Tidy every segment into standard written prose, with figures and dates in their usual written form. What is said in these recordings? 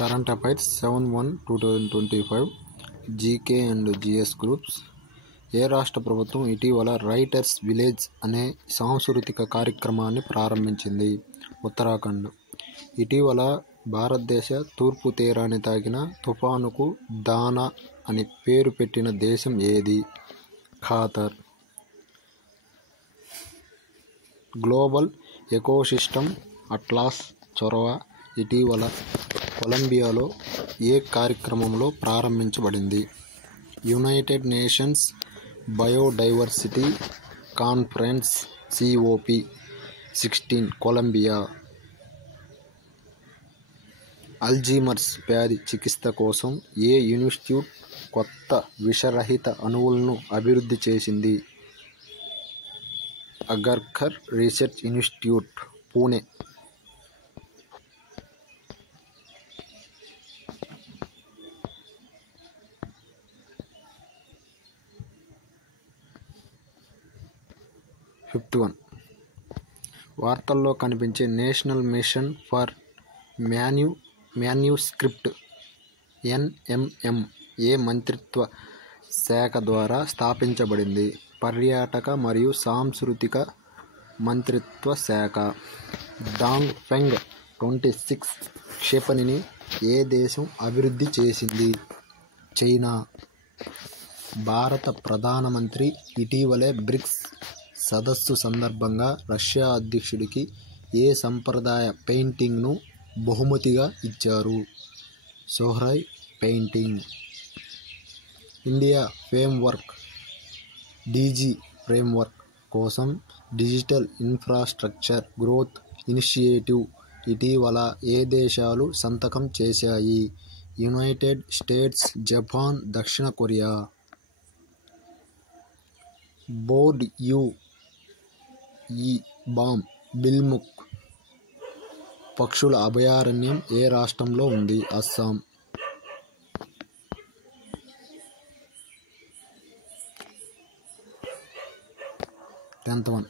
Current affairs 7/1/2025 GK and GS groups. ఏ రాష్ట్ర ప్రభుత్వం ఇటీవల రైటర్స్ విలేజ్ అనే సాంస్కృతిక కార్యక్రమాన్ని ప్రారంభించింది? ఉత్తరాఖండ్. ఇటీవల భారతదేశ తూర్పు తీరాన్ని తాకిన తుఫానుకు దానా అని పేరు పెట్టిన దేశం ఏది? ఖాతర్. గ్లోబల్ ఎకోసిస్టమ్ అట్లాస్ చొరవ ఇటీవల కొలంబియాలో ఏ కార్యక్రమంలో ప్రారంభించబడింది? United Nations biodiversity conference COP16 Colombia. Alzheimer's వ్యాధి చికిత్స కోసం ఏ ఇన్స్టిట్యూట్ కొత్త విషరహిత అణువులను అభివృద్ధి చేసింది? Agharkar research institute, Pune. Fifth one. వార్తల్లో కనిపించే national mission for manuscript NMM ఏ మంత్రిత్వ శాఖ ద్వారా స్థాపించబడింది? పర్యాటక మరియు సాంస్కృతిక మంత్రిత్వ శాఖ. డాంగ్ఫెంగ్ 26 క్షిపణిని ఏ దేశం అభివృద్ధి చేసింది? చైనా. భారత ప్రధానమంత్రి ఇటీవలే బ్రిక్స్ సదస్సు సందర్భంగా రష్యా అధ్యక్షుడికి ఏ సంప్రదాయ పెయింటింగ్ను బహుమతిగా ఇచ్చారు? Sohrai painting. India framework DG framework కోసం డిజిటల్ ఇన్ఫ్రాస్ట్రక్చర్ గ్రోత్ ఇనిషియేటివ్ ఇటీవల ఏ దేశాలు సంతకం చేశాయి? యునైటెడ్ స్టేట్స్, జపాన్, దక్షిణ కొరియా. బోర్డ్ బామ్ బిల్ముక్ పక్షుల అభయారణ్యం ఏ రాష్ట్రంలో ఉంది? Assam. 10th one.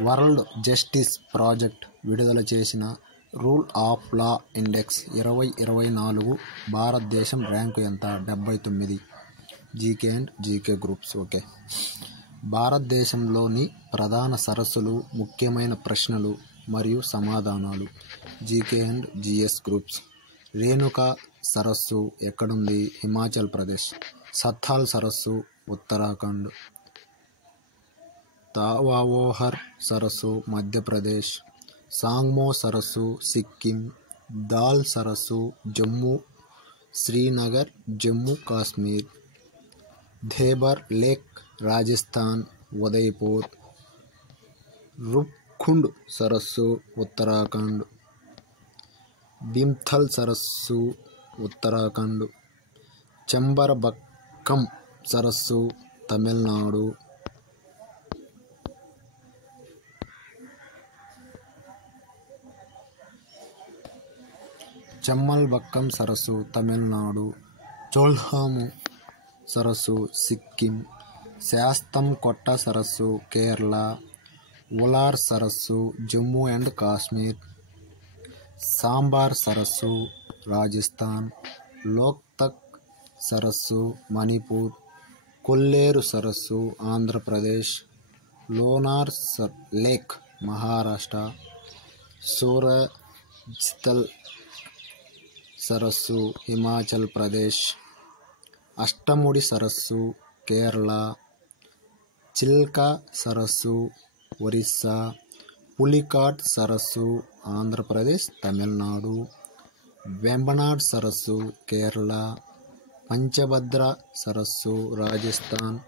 World Justice Project విడుదల చేసిన రూల్ ఆఫ్ లా ఇండెక్స్ 2024 భారతదేశం ర్యాంకు ఎంత? 79. GK and GK groups. Okay. భారతదేశంలోని ప్రధాన సరస్సులు, ముఖ్యమైన ప్రశ్నలు మరియు సమాధానాలు. GK and GS groups. Renuka సరస్సు ఎక్కడుంది? హిమాచల్ ప్రదేశ్. సత్తాల్ సరస్సు ఉత్తరాఖండ్. తావావోహర్ సరస్సు మధ్యప్రదేశ్. సాంగ్మో సరస్సు సిక్కిం. దాల్ సరస్సు జమ్మూ శ్రీనగర్ జమ్మూ కాశ్మీర్. ధేబర్ లేక్ రాజస్థాన్ ఉదయ్పూర్. రూప్కుండ్ సరస్సు ఉత్తరాఖండ్. భీమ్థల్ సరస్సు ఉత్తరాఖండ్. చెంబరబక్కం సరస్సు తమిళనాడు. చెమ్మల్బక్కం సరస్సు తమిళనాడు. చోల్హాము సరస్సు సిక్కిం. శాస్తంకొట్ట సరస్సు కేరళ. ఉలార్ సరస్సు జమ్మూ అండ్ కాశ్మీర్. సాంబార్ సరస్సు రాజస్థాన్. లోక్తక్ సరస్సు మణిపూర్. కొల్లేరు సరస్సు ఆంధ్రప్రదేశ్. లోనార్ లేక్ మహారాష్ట్ర. సూరజ్తల్ సరస్సు హిమాచల్ ప్రదేశ్. అష్టముడి సరస్సు కేరళ. చిల్కా సరస్సు ఒరిస్సా. పులికాట్ సరస్సు ఆంధ్రప్రదేశ్ తమిళనాడు. వెంబనాడ్ సరస్సు కేరళ. పంచభద్ర సరస్సు రాజస్థాన్.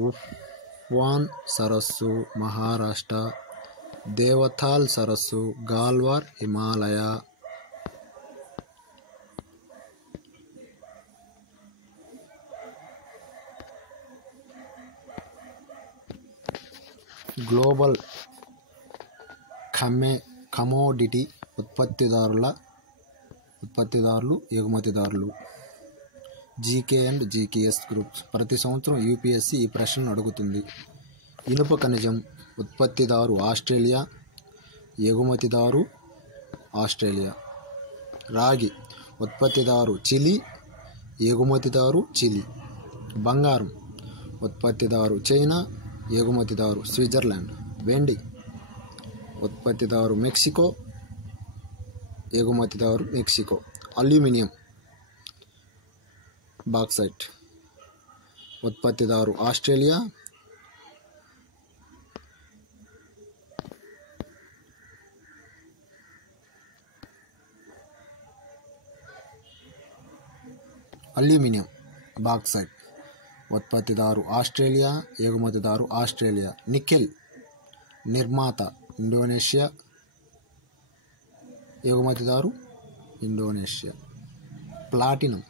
ఉఫ్వాన్ సరస్సు మహారాష్ట్ర. దేవతాల్ సరస్సు గాల్వార్ హిమాలయ. గ్లోబల్ కమోడిటీ ఉత్పత్తిదారులు ఎగుమతిదారులు. GK and GKS groups. ప్రతి సంవత్సరం UPSC ఈ ప్రశ్నను అడుగుతుంది. ఇనుప ఖనిజం ఉత్పత్తిదారు ఆస్ట్రేలియా, ఎగుమతిదారు ఆస్ట్రేలియా. రాగి ఉత్పత్తిదారు చిలీ, ఎగుమతిదారు చిలీ. బంగారం ఉత్పత్తిదారు చైనా, ఎగుమతిదారు స్విట్జర్లాండ్. వెండి ఉత్పత్తిదారు మెక్సికో, ఎగుమతిదారు మెక్సికో. అల్యూమినియం బాక్సైట్ ఉత్పత్తిదారు ఆస్ట్రేలియా, అల్యూమినియం బాక్సైట్ ఉత్పత్తిదారు ఆస్ట్రేలియా, ఎగుమతిదారు ఆస్ట్రేలియా. నికెల్ నిర్మాత ఇండోనేషియా, ఎగుమతిదారు ఇండోనేషియా. ప్లాటినం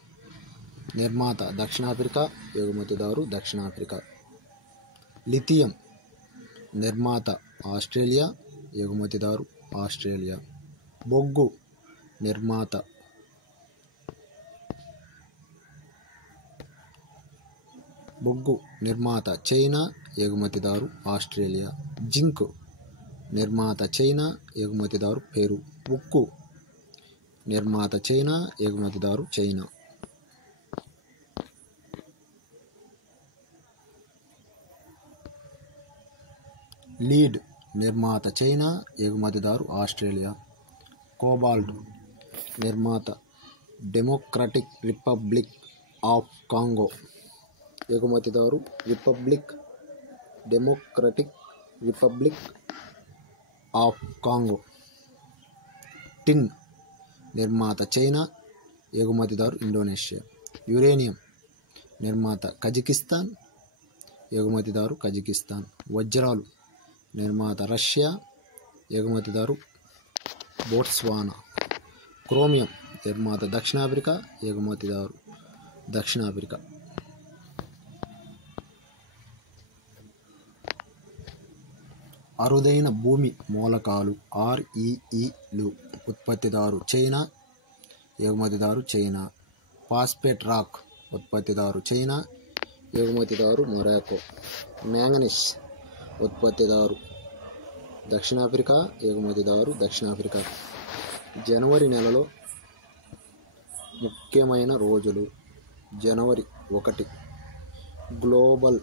నిర్మాత దక్షిణాఫ్రికా, ఎగుమతిదారు దక్షిణాఫ్రికా. లిథియం నిర్మాత ఆస్ట్రేలియా, ఎగుమతిదారు ఆస్ట్రేలియా. బొగ్గు నిర్మాత చైనా, ఎగుమతిదారు ఆస్ట్రేలియా. జింక్ నిర్మాత చైనా, ఎగుమతిదారు పెరు. ఉక్కు నిర్మాత చైనా, ఎగుమతిదారు చైనా. లీడ్ నిర్మాత చైనా, ఎగుమతిదారు ఆస్ట్రేలియా. కోబాల్ట్ నిర్మాత డెమోక్రటిక్ రిపబ్లిక్ ఆఫ్ కాంగో, ఎగుమతిదారు Democratic Republic of Congo. Tin నిర్మాత చైనా, ఎగుమతిదారు ఇండోనేషియా. యురేనియం నిర్మాత కజకిస్తాన్, ఎగుమతిదారు కజకిస్తాన్. వజ్రాలు నిర్మాత రష్యా, ఎగుమతిదారు బోట్స్వానా. క్రోమియం నిర్మాత దక్షిణాఫ్రికా, ఎగుమతిదారు దక్షిణాఫ్రికా. అరుదైన భూమి మూలకాలు REEలు ఉత్పత్తిదారు చైనా, ఎగుమతిదారు చైనా. ఫాస్ఫేట్ రాక్ ఉత్పత్తిదారు చైనా, ఎగుమతిదారు మొరాకో. మ్యాంగనీస్ ఉత్పత్తిదారు దక్షిణాఫ్రికా, ఎగుమతిదారు దక్షిణాఫ్రికా. జనవరి నెలలో ముఖ్యమైన రోజులు. జనవరి 1 గ్లోబల్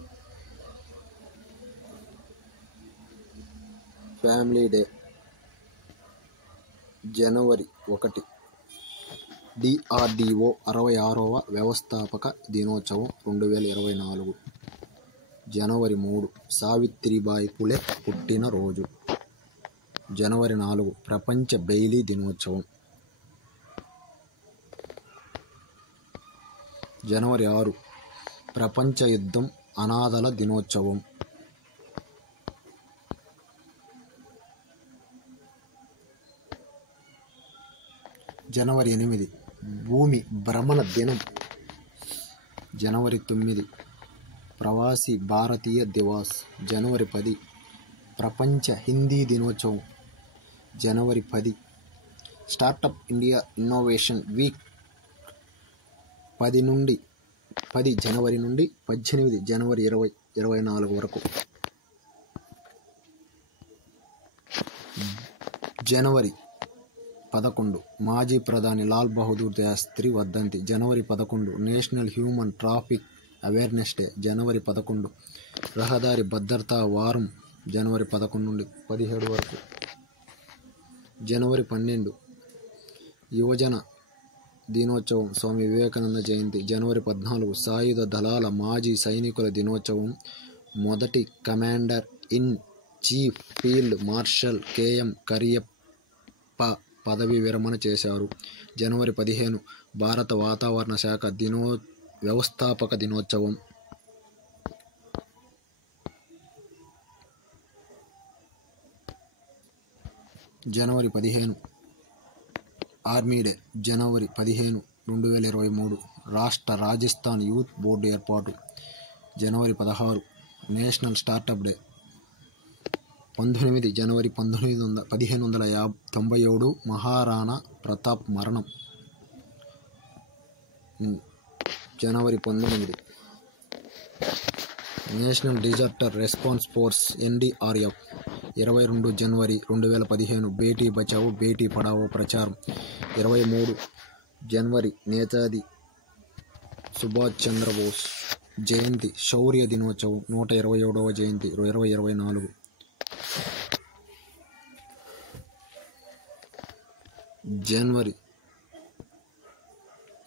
ఫ్యామిలీ డే. జనవరి 1 DRDO 66వ వ్యవస్థాపక దినోత్సవం 2024. జనవరి 3 సావిత్రిబాయి పులే పుట్టినరోజు. జనవరి 4 ప్రపంచ బెయిలీ దినోత్సవం. జనవరి 6 ప్రపంచ యుద్ధం అనాథల దినోత్సవం. జనవరి 8 భూమి భ్రమణ దినం. జనవరి 9 ప్రవాసీ భారతీయ దివాస్. జనవరి 10 ప్రపంచ హిందీ దినోత్సవం. జనవరి 10 స్టార్టప్ ఇండియా ఇన్నోవేషన్ వీక్. 10 జనవరి నుండి 18 జనవరి 2024 వరకు. జనవరి 11 మాజీ ప్రధాని లాల్ బహదూర్ శాస్త్రి వర్ధంతి. జనవరి 11 National Human Traffic Awareness Day. జనవరి 11 రహదారి భద్రతా వారం. జనవరి 11 నుండి 17 వరకు. జనవరి 12 యువజన దినోత్సవం, స్వామి వివేకానంద జయంతి. జనవరి 14 సాయుధ దళాల మాజీ సైనికుల దినోత్సవం. మొదటి commander in chief field marshal KM Cariappa పదవి విరమణ చేశారు. జనవరి 15 భారత వాతావరణ శాఖ వ్యవస్థాపక దినోత్సవం. జనవరి 15 ఆర్మీ డే. జనవరి 15 2023 రాష్ట్ర రాజస్థాన్ యూత్ బోర్డు ఏర్పాటు. జనవరి 16 నేషనల్ స్టార్టప్ డే. 19 జనవరి 1597 మహారాణా ప్రతాప్ మరణం. జనవరి 19 national disaster response force NDRF 22 జనవరి 2015 బేటీ బచావో బేటీ పడావో ప్రచారం. 23 జనవరి నేతాజీ సుభాష్ చంద్రబోస్ జయంతి శౌర్య దినోత్సవం 127వ జయంతి 2024. జనవరి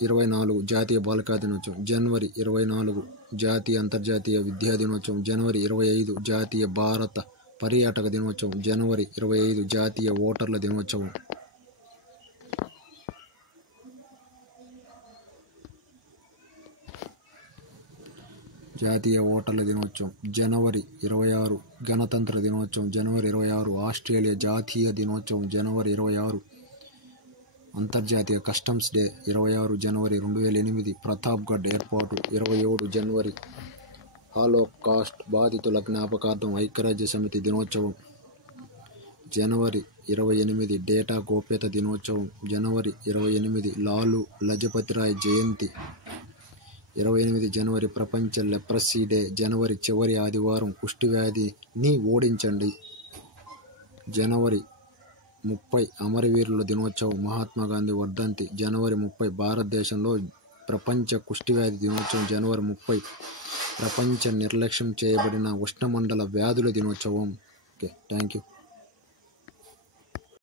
24 జాతీయ బాలికా దినోత్సవం. జనవరి 24 జాతీయ అంతర్జాతీయ విద్యా దినోత్సవం. జనవరి 25 జాతీయ భారత పర్యాటక దినోత్సవం. జనవరి 25 జాతీయ ఓటర్ల దినోత్సవం. జాతీయ ఓటర్ల దినోత్సవం. జనవరి 26 గణతంత్ర దినోత్సవం. జనవరి 26 ఆస్ట్రేలియా జాతీయ దినోత్సవం. జనవరి 26 అంతర్జాతీయ కస్టమ్స్ డే. 26 జనవరి 2008 ప్రతాప్గఢ్ ఏర్పాటు. 27 జనవరి హాలోకాస్ట్ బాధితుల జ్ఞాపకార్థం ఐక్యరాజ్య సమితి దినోత్సవం. జనవరి 28 డేటా గోప్యత దినోత్సవం. జనవరి 28 లాలూ లజపతిరాయ్ జయంతి. 28 జనవరి ప్రపంచ లెప్రసీ డే. జనవరి చివరి ఆదివారం కుష్ఠవ్యాధిని ఓడించండి. జనవరి 30 అమరవీరుల దినోత్సవం. మహాత్మాగాంధీ వర్ధంతి. జనవరి 30 భారతదేశంలో ప్రపంచ కుష్ఠవ్యాధి దినోత్సవం. జనవరి 30 ప్రపంచ నిర్లక్ష్యం చేయబడిన ఉష్ణమండల వ్యాధుల దినోత్సవం. Okay, thank you.